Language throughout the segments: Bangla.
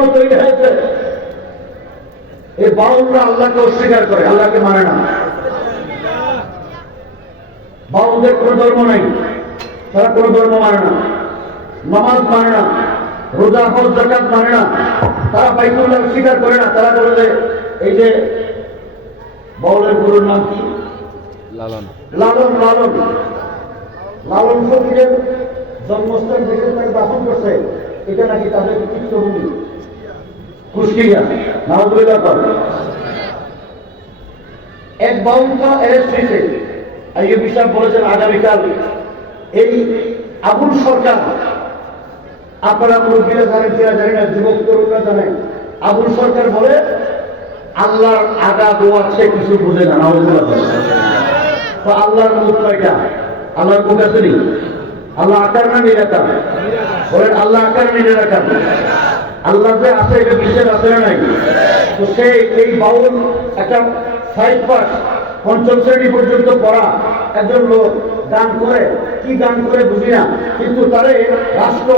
জন্য তৈরি হয়েছে। এই বাউলরা আল্লাহকে অস্বীকার করে, আল্লাহকে মানে না। বাউলদের কোনো ধর্ম নাই, তারা কোনো ধর্ম মানে না, নামাজ মানে না, রোজা হজ যাকাত মানে না, তারা বাইতুল্লাহ স্বীকার করে না। তারা বলে যে এই যে বাউলের গুরুর নাম কি? লালন। লালন লালন লালন ফকিরের জন্মস্থান থেকে তাকে দাফন করছে, এটা নাকি তাদের তীর্থভূমি কুষ্টিয়া। নাউজুবিল্লাহ করে এক বাউল তো অ্যারেস্ট হয়েছে। আইয়ুব সাহেব বলেছেন আগামীকাল এই আবুল সরকার, আপনারা মুরব্বীরা জানেন কিনা জানি না, যুবক তরুণরা জানেন, আবুল সরকার বলে আল্লাহর আগা দোয়া সে কিছু বুঝে না। নাউজুবিল্লাহ তো আল্লাহর মুখ কয়টা? আল্লাহর মুখ আছে নি? আল্লাহ আকার না নিরাকার? বলেন আল্লাহ আকার নিরাকার? আল্লাহ যে আছে এটা বিশ্বের আছে না নাই? তো সে এই বাউল একটা 5 পাস 5ম শ্রেণী পর্যন্ত পড়া একজন লোক গান করে, কি গান করে বুঝি না, কিন্তু তারে রাষ্ট্র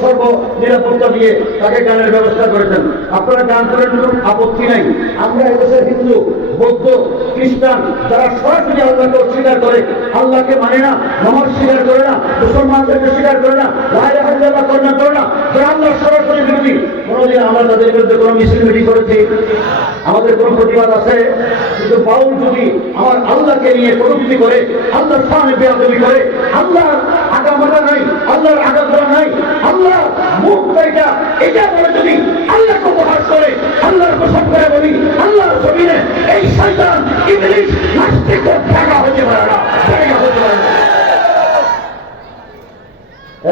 সর্ব নিরাপত্তা দিয়ে তাকে গানের ব্যবস্থা করেছেন। আপনারা গান করেন, কোনো আপত্তি নাই। আমরা এদেশের হিন্দু, বৌদ্ধ, খ্রিস্টান যারা সরাসরি আল্লাহকে অস্বীকার করে, আল্লাহকে মানে না, নামাজ স্বীকার করে না, মুসলমানদেরকে স্বীকার করে না, লা ইলাহা ইল্লাল্লাহ কর্ণা করে না, যারা আল্লাহর সরাসরি বিরোধী, কোনোদিন আমরা তাদের বিরুদ্ধে কোনো মিছিল মিটিং করেছি? আমাদের কোনো প্রতিবাদ আছে? কিন্তু বাউল যদি আমার আল্লাহকে নিয়ে কটূক্তি করে, আল্লাহর সামনে বেয়াদবি করে, আল্লাহর আগামাটা নাই, আল্লাহর আগাধরা নাই, আল্লাহ মুখ কয়টা, এটা বলে যদি আল্লাহকে উপহাস করে, আল্লাহর কসম করে বলি, আল্লাহর জমিনে এই শয়তান ইবলিস নাস্তিক জায়গা হতে পারে না, জায়গা হতে পারে না।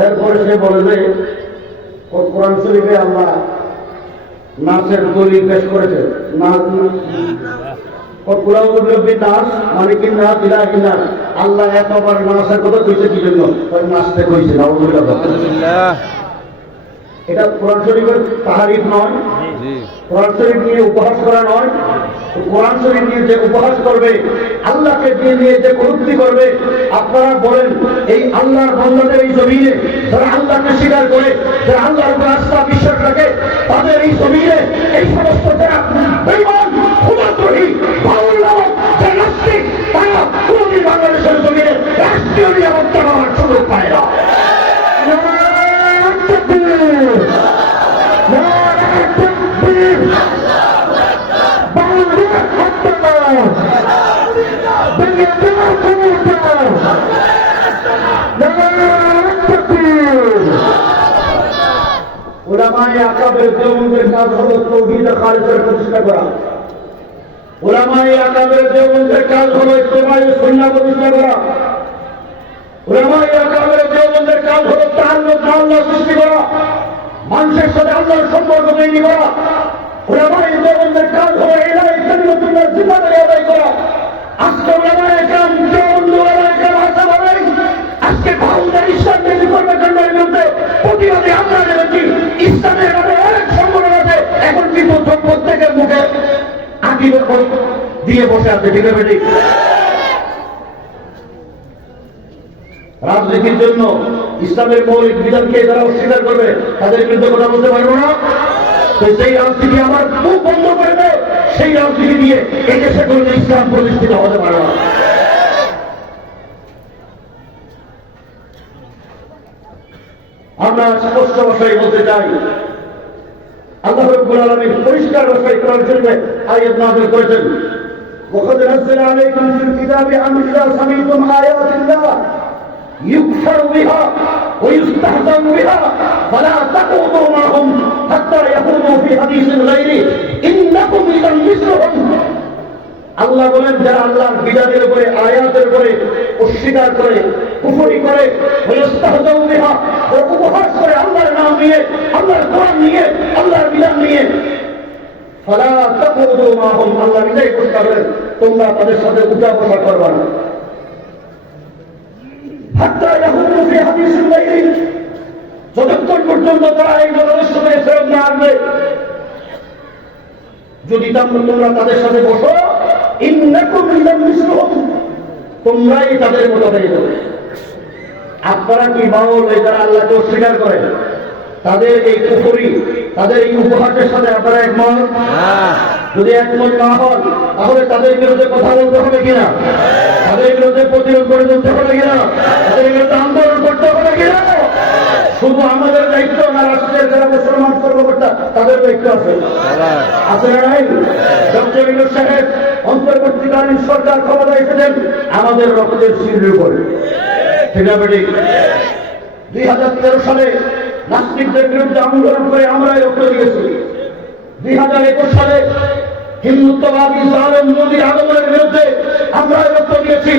এরপরে সে বলে যে কোরআন শরীফে আল্লাহ নাচের দলিল পেশ করেছে। নাচ আল্লাহ এতবার নাচের কথা কইছে কি জন্য? নাচতে কইছে। এটা কোরআন শরীফের তাহারিফ নয়, কোরআন শরীফ নিয়ে উপহাস করা নয়। কোরআন শরীফ নিয়ে যে উপহাস করবে, আল্লাহকে নিয়ে যে কটূক্তি করবে, আপনারা বলেন এই আল্লাহর বান্দাদের এই জমিনে যারা আল্লাহকে স্বীকার করে, যারা আল্লাহর উপর আস্থা বিশ্বাস রাখে, তাদের এই জমিনে এই সমস্ত যারা বেঈমান, ক্ষুধাদ্রোহী, বাউল নামক যারা নাস্তিক, তারা কোনদিন বাংলাদেশের জমিনে রাষ্ট্রীয় নিরাপত্তা পাওয়ার সুযোগ পায় না। উলামায়ে আকাবের দেওবন্দের কাজ হলো তাওহীদ খালিসের প্রতিষ্ঠা করা। উলামায়ে আকাবের দেওবন্দের কাজ হলো ইত্তেবায়ে সুন্নাহ প্রতিষ্ঠা করা। উলামায়ে আকাবের দেওবন্দের কাজ হলো তাআল্লুক আল্লাহ সৃষ্টি করা, মানুষের সাথে আল্লাহর সম্পর্ক তৈরি করা। উলামায়ে দেওবন্দের কাজ হলো ইলাহি কালিমাতুল্লাহ জিন্দাবাদ আদায় করা। আজকে উলামায়ে কেরাম দেওবন্দ উলামায়ে কেরাম আসা বলেন, আজকে বাউলদের ইসলাম বিরোধী কর্মকাণ্ডের বিরুদ্ধে প্রতিবাদে আমরা নেমেছি। ইসলামের নামে অনেক সংগঠন আছে, এখন কিন্তু প্রত্যেকের মুখে আঁকি দিয়ে বসে আছে। ঠিক আছে, ঠিক। রাজনীতির জন্য ইসলামের মৌলিক বিধানকে যারা অস্বীকার করবে, তাদের বিরুদ্ধে কথা বলতে পারবো না। সেই রাজনীতি আমার মুখ বন্ধ করে দেয়, সেই রাজনীতি দিয়ে এই দেশে কোনো ইসলাম প্রতিষ্ঠিত হতে পারে না। আমরা স্পষ্ট ভাষায় বলতে চাই, আল্লাহ রাব্বুল আলামিন পরিষ্কার ভাষায় কোরআন শরীফে আয়াত নাযিল করেছেন, ওয়াকাদ নাযালা আলাইকুম ফিল কিতাবি আন ইযা সামি'তুম আয়াতিল্লাহ ইউকফারু বিহা ওয়া ইস্তাহজাউ বিহা ফালা তাকুদু মা'হুম হাত্তা ইয়াকুদু ফি হাদিসিন গায়রি ইন্নাকুম ইযান মিসলুহুম। আল্লাহ বলেন, যারা আল্লাহর বিধানের উপরে, আয়াতের উপরে অস্বীকার করে, কুফরি করে, ইস্তাহজাউ বিহা, ও উপহাস করে আল্লাহর নাম নিয়ে, আল্লাহর কোরআন নিয়ে, আল্লাহর বিধান নিয়ে, ফালা তাকুদু মা'হুম, আল্লাহ নিজেই ঘোষণা করেন তোমরা তাদের সাথে উঠা বসা করবা না। হাত্তা ইয়াকুদু ফি হাদিসিন গায়রি, যতক্ষণ পর্যন্ত তারা এই মতাদর্শ থেকে ফেরত না আসবে। যদি তোমরা তাদের সাথে বসো, ইন্নাকুম ইযান মিসলুহুম, তোমরাই তাদের মতো হয়ে যাবে। আপনারা কি বাউল যারা আল্লাহকে অস্বীকার করে, তাদের এই কুফরি তাদের এই উপহাসের সাথে আপনারা একমত? যদি একমত না হন তাহলে তাদের বিরুদ্ধে কথা বলতে হবে কিনা, তাদের বিরুদ্ধে প্রতিরোধ করে তুলতে হবে কিনা, তাদের বিরুদ্ধে আন্দোলন করতে হবে কিনা? শুধু আমাদের দায়িত্ব না, রাষ্ট্রের যারা মুসলমান কর্মকর্তা তাদের দায়িত্ব আছে, আছে না নাই? ডক্টর ইউনূস সাহেব অন্তর্বর্তীকালীন সরকার ক্ষমতায় এসেছেন আমাদের রক্তের সিঁড়ির উপরে, ঠিক আছে? 2013 সালে নাস্তিকদের বিরুদ্ধে আন্দোলন করে আমরাই রক্ত দিয়েছি। 2021 সালে হিন্দুত্ববাদী জালেম মোদীর আগমনের বিরুদ্ধে আমরাই রক্ত দিয়েছি।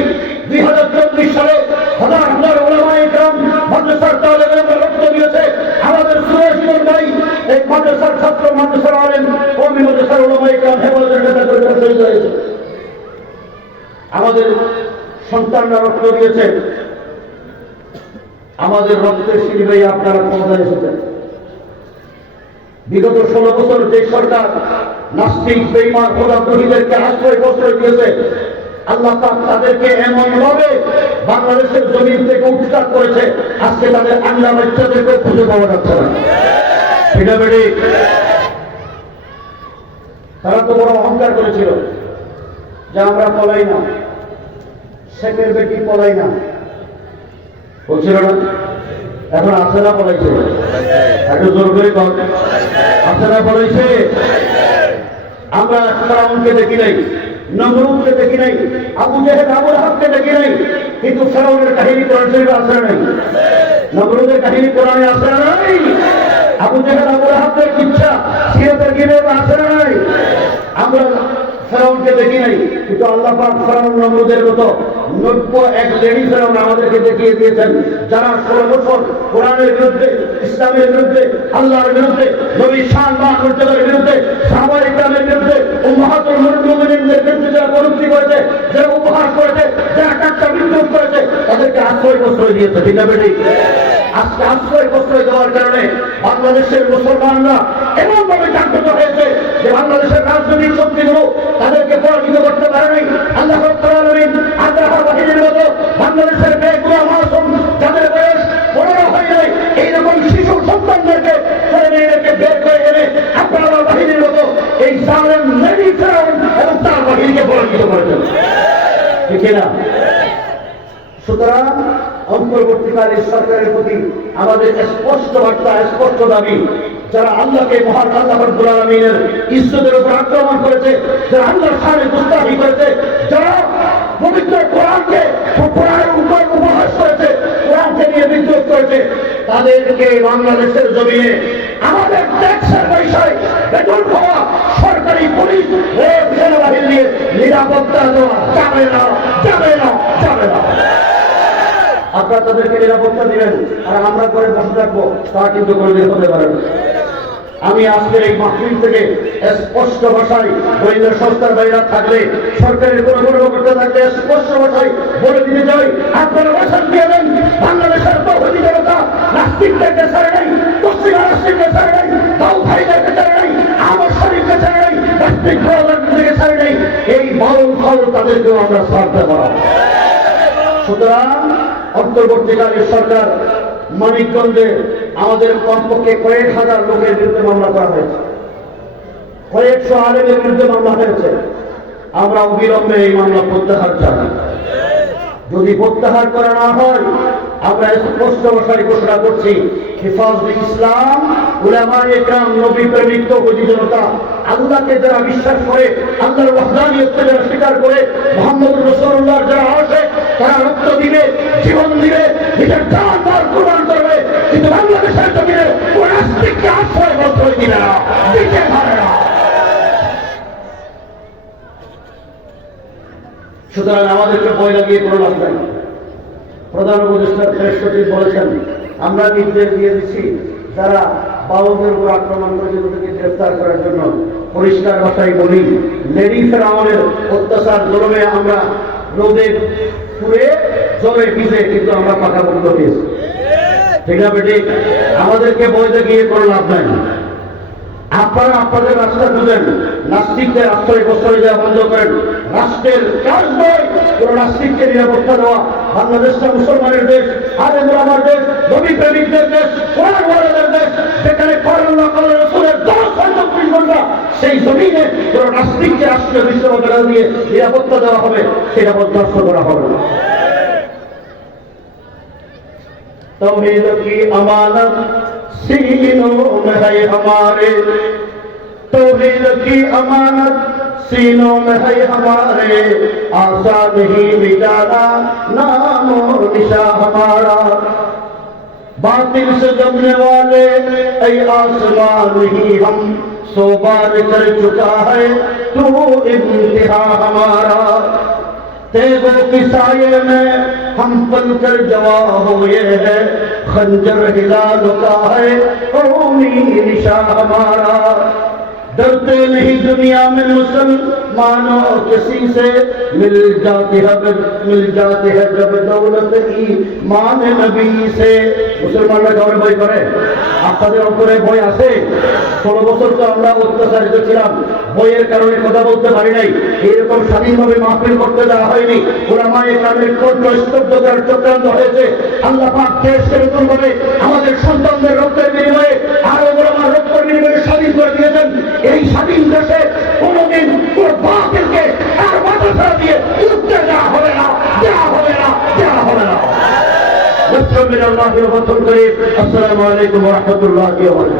2024 সালে হাজার হাজার উলামায়ে কেরাম মাদ্রাসার তালেব ইলমরা রক্ত দিয়েছে। আমাদের সুরেশগঞ্জ ভাই এই মাদ্রাসার ছাত্র, মাদ্রাসার আলেম, কওমি মাদ্রাসার উলামায়ে কেরাম হেফাজতের নেতা কর্মীরা শহীদ হয়েছে। আমাদের সন্তানরা রক্ত দিয়েছে। আমাদের রক্তের সিঁড়ি বেয়ে আপনারা ক্ষমতায় এসেছেন। বিগত 16 বছর যে সরকার নাস্তিক বেঈমান খোদাদ্রোহীদেরকে আশ্রয় প্রশ্রয় দিয়েছে, আল্লাহ পাক তাদেরকে এমন ভাবে বাংলাদেশের জমিন থেকে উৎখাত করেছে, আজকে তাদের আল্লাহ বাচ্চাদেরকে খুঁজে পাওয়া যাচ্ছে না, ঠিক আছে? তারা তো বড় অহংকার করেছিল যে আমরা পলাই না, শেখের বেটি পলাই না, বলছিল না? এখন আছে না পলাইছে? একটু জোর করে কর, আছে না পলাইছে? আমরা ফেরাউনকে দেখি নাই, নমরুদকে দেখি নাই, আবু জেহেল আবু লাহাবকে দেখি নাই, কিন্তু ফেরাউনের কাহিনী কোরআন শরীফে আছে না নাই? নমরুদের কাহিনী কোরআনে আছে না নাই? আবু জেহেল আবু লাহাবদের কিচ্ছা সিরাতের কিতাবে আছে না নাই? আমরা ফেরাউনকে দেখি নাই, কিন্তু আল্লাহ পাক ফেরাউন নমরুদের মতো 91 লেডি ফেরাউন আমাদেরকে দেখিয়ে দিয়েছেন, যারা 16 বছর কোরআনের বিরুদ্ধে, ইসলামের বিরুদ্ধে, আল্লাহর বিরুদ্ধে, নবীর শান বা মর্যাদার বিরুদ্ধে, সাহাবায়ে কেরামের বিরুদ্ধে, উম্মাহাতুল মুমিনিনদের বিরুদ্ধে যারা কটূক্তি করেছে, যারা উপহাস করেছে, যারা কাট্টা বিদ্রোহ করেছে, তাদেরকে আশ্রয় প্রশ্রয় দিয়েছে, ঠিক আছে? আজকে আশ্রয় প্রশ্রয় দেওয়ার কারণে বাংলাদেশের মুসলমানরা এমনভাবে জাগ্রত হয়েছে যে বাংলাদেশের রাজনৈতিক শক্তিগুলো তাদেরকে পরাজিত করতে পারে নাই। আল্লাহ রাব্বুল আলামিন আল্লাহর বাহিনীর মতো বাংলাদেশের বেগুনা মাসুম যাদের বয়স 15 হয় নাই, এইরকম শিশু সন্তানদেরকে ছেলে মেয়েদেরকে বের করে এনে আপনারা বাহিনীর মতো এই জালেম লেডি ফেরাউন এবং তার বাহিনীকে পরাজিত করেছেন, ঠিক না? সুতরাং অন্তর্বর্তীকালীন সরকারের প্রতি আমাদের স্পষ্ট বার্তা, স্পষ্ট দাবি, যারা আল্লাহকে, মহান আল্লাহ রাব্বুল আলামিনের ইজ্জতের উপর আক্রমণ করেছে, যারা আল্লাহর শানে গুস্তাখি করেছে, যারা পবিত্র কোরআনকে কোরআনের উপর উপহাস করেছে, কোরআনকে নিয়ে বিদ্রোহ করেছে, তাদেরকে বাংলাদেশের জমিনে আমাদের ট্যাক্সের পয়সায় বেতন পাওয়া সরকারি পুলিশ ও সেনাবাহিনী দিয়ে নিরাপত্তা দেওয়া যাবে না, যাবে না, যাবে না। আপনারা তাদেরকে নিরাপত্তা দিবেন আর আমরা করে বসে থাকবো, তা কিন্তু কোনোদিন হতে পারে না। আমি আজকের এই মাহফিল থেকে স্পষ্ট ভাষায় গোয়েন্দা সংস্থার বাইরে থাকলে, সরকারের কোনো কর্মকর্তা থাকলে স্পষ্ট ভাষায় বলে দিতে চাই, আপনারা ভাষণ দিয়ে দেন, বাংলাদেশের তৌহিদি জনতা নাস্তিকদেরকে ছাড়ে নাই, পশ্চিমা নাস্তিকদের ছাড়ে নাই, তাওহীদদেরকে ছাড়ে নাই, আহমদ শরীফকে ছাড়ে নাই, নাস্তিক প্রজাতন্ত্রকে ছাড়ে নাই, এই বাউল ফল তাদেরকেও আমরা ছাড়তে পারব। সুতরাং অন্তর্বর্তীকালীন সরকার মানিকগঞ্জে আমাদের কমপক্ষে কয়েক হাজার লোকের বিরুদ্ধে মামলা করা হয়েছে, কয়েকশো আলেমের বিরুদ্ধে মামলা হয়েছে। আমরা অবিলম্বে এই মামলা প্রত্যাহার চাই। যদি প্রত্যাহার করা না হয়, আমরা স্পষ্ট ভাষায় ঘোষণা করছি, হেফাজতে ইসলাম, উলামায়ে কেরাম, নবী প্রেমিক তৌহিদি জনতা, আল্লাহকে যারা বিশ্বাস করে, আল্লাহর ওয়াহদানিয়তকে যারা স্বীকার করে, মুহাম্মদুর রাসূলুল্লাহ যারা আসে, তারা রক্ত দিবে, জীবন দিবে, নিজের জান মাল কুরবান করবে, কিন্তু বাংলাদেশের জমিনে কোন নাস্তিককে আশ্রয় প্রশ্রয় দিবে না, দিতে পারে না। সুতরাং আমাদেরকে ভয় লাগিয়ে কোনো লাভ নাই। প্রধান উপদেষ্টা ফেরেশতাটি বলেছেন, আমরা নির্দেশ দিয়ে দিচ্ছি যারা বাউলদের উপর আক্রমণ করেছে তাদেরকে গ্রেফতার করার জন্য। পরিষ্কার কথাই বলি, লেডি ফেরাউনের অত্যাচার জলমে আমরা রোদে পুড়ে জলে ভিজে কিন্তু আমরা পাকাপোক্ত হয়েছি, ঠিক না বেটি? আমাদেরকে ভয় দেখিয়ে কোনো লাভ নাই। আপনারা আপনাদের রাস্তা খুঁজেন, নাস্তিকদের আশ্রয় প্রশ্রয় দেওয়া বন্ধ করেন। রাষ্ট্রের কাজ নয় কোন নাস্তিককে নিরাপত্তা দেওয়া। বাংলাদেশটা মুসলমানের দেশ, আলেম ওলামার দেশ, নবী প্রেমিকদের দেশ, কোরআন ওয়ালাদের দেশ, যেখানে আল্লাহ আল্লাহ রাসূলের 10-24 ঘন্টা সেই জমিনে কোন নাস্তিককে রাষ্ট্রীয় বিশ্ববিদ্যালয় দিয়ে নিরাপত্তা দেওয়া হবে, সেটা বরদাস্ত করা হবে না। तौहीद की अमानत सीनों में है हमारे, तौहीद की अमानत सीनों में है हमारे, आशा नहीं मिटाना नाम और निशा हमारा। बातिल से जमने वाले ऐ आसमान नहीं हम, सौ बार कर चुका है तू इम्तिहा हमारा। तेगों की साये में हम पल कर जवा हुए हैं, खंजर हिलाल का है कौमी निशा हमारा। डरते नहीं दुनिया में मुसलमानों किसी से, मिल जाती है जब दौलत की मान नबी से। মুসলমানরা কাউরে ভয় করে? আপনাদের অন্তরে ভয় আছে? 16 বছর তো আমরা অত্যাচারিত ছিলাম, ভয়ের কারণে কথা বলতে পারি নাই, এরকম স্বাধীনভাবে মাহফিল করতে দেওয়া হয়নি, ওলামায়ে কেরামের কণ্ঠ স্তব্ধ করার চক্রান্ত হয়েছে। আল্লাহ পাক দেশকে নতুনভাবে আমাদের সন্তানদের রক্তের বিনিময়ে, আরো ওলামার রক্তের বিনিময়ে স্বাধীন করে দিয়েছেন। এই স্বাধীন দেশে কোনদিন কোন বাতিলকে আর মাথা ছাড়া দিয়ে উঠতে দেওয়া হবে না, দেওয়া হবে না, দেওয়া হবে না। আসসালামু আলাইকুম ওয়া রাহমাতুল্লাহি ওয়া বারাকাতুহু।